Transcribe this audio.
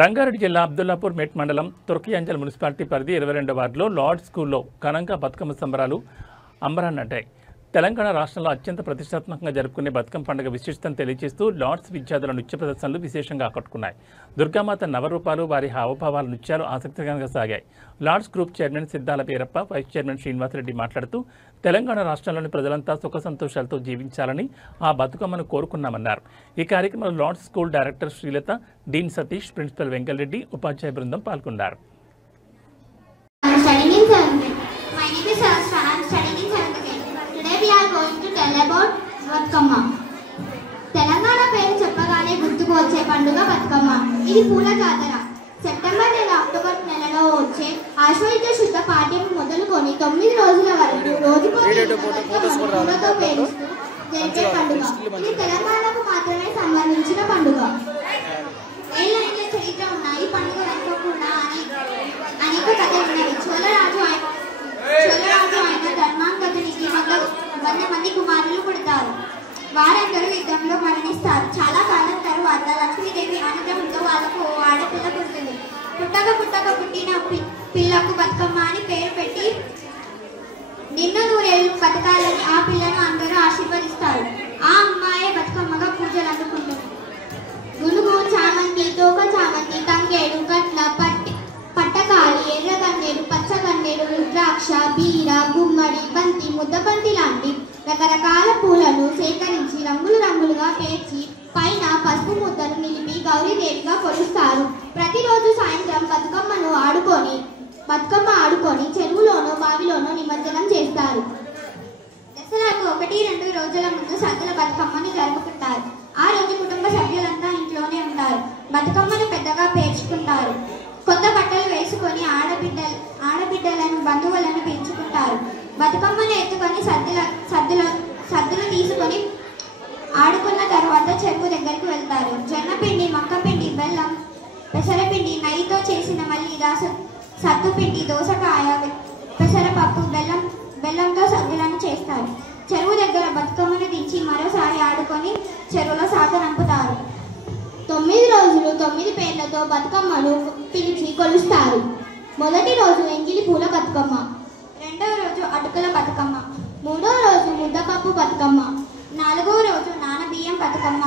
రంగారెడ్డి జిల్లా అబ్దుల్లాపూర్ మెట్ మండలం తుర్కియాంజల్ మున్సిపాలిటీ పరిధి 22వ వార్డులో లార్డ్ స్కూల్లో ఘనంగా బతుకమ్మ సంబరాలు అంబరాన్నంటాయి. తెలంగాణ రాష్ట్రంలో అత్యంత ప్రతిష్టాత్మకంగా జరుపుకునే బతుకమ్మ పండుగ విశిష్టతను తెలియజేస్తూ లార్డ్స్ విద్యార్థుల నృత్య ప్రదర్శనలు విశేషంగా ఆకట్టుకున్నాయి. దుర్గామాత నవరూపాలు, వారి హావభావాల నృత్యాలు ఆసక్తికరంగా సాగాయి. Lords group chairman Siddhala Veerappa, vice chairman Srinivasareddy మాట్లాడుతూ తెలంగాణ రాష్ట్రంలోని ప్రజలంతా సుఖ సంతోషాలతో జీవించాలని ఆ బతుకమ్మను కోరుకున్నామన్నారు. ఈ కార్యక్రమంలో Lords school director Srilatha, dean Satish, principal Venkatareddy, ఉపాధ్యాయ బృందం పాల్గొన్నారు. తెలంగాణ పేరు చెప్పగానే గుర్తుకు వచ్చే పండుగ బతుకమ్మ. ఇది పూల జాతర. సెప్టెంబర్ నెల, అక్టోబర్ నెలలో వచ్చే ఆశ్వయుజ శుద్ధ పాఠ్యం మొదలుకొని 9 రోజుల వరకు రోజుకో పూలతో పేరుస్తూ జరిగే పండుగ. ఇది తెలంగాణకు మాత్రమే సంబంధించిన పండుగ. ఏళ్ళ చరిత్ర ఉన్న ఈ పండుగ వెనుక కూడా అనేక కథలు ఉన్నవి. చోళరాజు ఆయన ధర్మాంగతునికి 100 మంది కుమారులు పుడతారు. వారందరూ యుద్ధంలో మరణిస్తారు. చాలా కాలం తరువాత లక్ష్మీదేవి అనుగ్రహంతో వాళ్ళకు ఆడపిల్ల పుడుతుంది. పుట్టిన పిల్లకు బతుకమ్మ అని పేరు పెట్టి నిన్న 100 ఏళ్ళు బతకాలని ఆ పిల్లను అందరూ ఆశీర్వదిస్తారు. ఆ అమ్మాయే బతుకమ్మగా పూజలు అందుకుంటుంది. గునుగు, చామంతి, తోక చామంతి, తంగేడు, కట్ల, పట్టకాలి, ఎర్రగన్నేరు, పచ్చగన్నేరు, రుద్రాక్ష, బీర, గుమ్మడి, బంతి, ముద్దబంతి లాంటి రకరకాల పూలను సేకరించి రంగులుగా పేర్చి పైన పసుపు ముద్దను నిలిపి గౌరీదేవిగా కొలుస్తారు. ప్రతిరోజు సాయంత్రం బతుకమ్మ ఆడుకొని చెరువులోనో బావిలోనో నిమజ్జనం చేస్తారు. దసరాకు 1-2 రోజుల ముందు సద్దుల బతుకమ్మని జరుపుకుంటారు. ఆ రోజు కుటుంబ సభ్యులంతా ఇంట్లోనే ఉంటారు. బతుకమ్మను పెద్దగా పేర్చుకుంటారు. కొత్త బట్టలు వేసుకొని ఆడబిడ్డలను, బంధువులను పిలుచుకుంటారు. బతుకమ్మను ఎత్తుకొని సద్దులు తీసుకొని ఆడుకున్న తర్వాత చెరువు దగ్గరికి వెళ్తారు. జొన్నపిండి, మక్కపిండి, బెల్లం, పెసరపిండి, నెయ్యితో చేసిన మల్లిద, సత్తుపిండి, దోసకాయ, పెసరపప్పు, బెల్లంతో సద్దులను చేస్తారు. చెరువు దగ్గర బతుకమ్మను దించి మరోసారి ఆడుకొని చెరువులో సాగనంపుతారు. 9 రోజులు 9 పేర్లతో బతుకమ్మను పిలిచి కొలుస్తారు. మొదటి రోజు ఎంగిలి పూల బతుకమ్మ, 2వ రోజు అటుకుల బతుకమ్మ, 3వ రోజు ముద్దపప్పు బతుకమ్మ, 4వ రోజు నానబియ్యం బతుకమ్మ,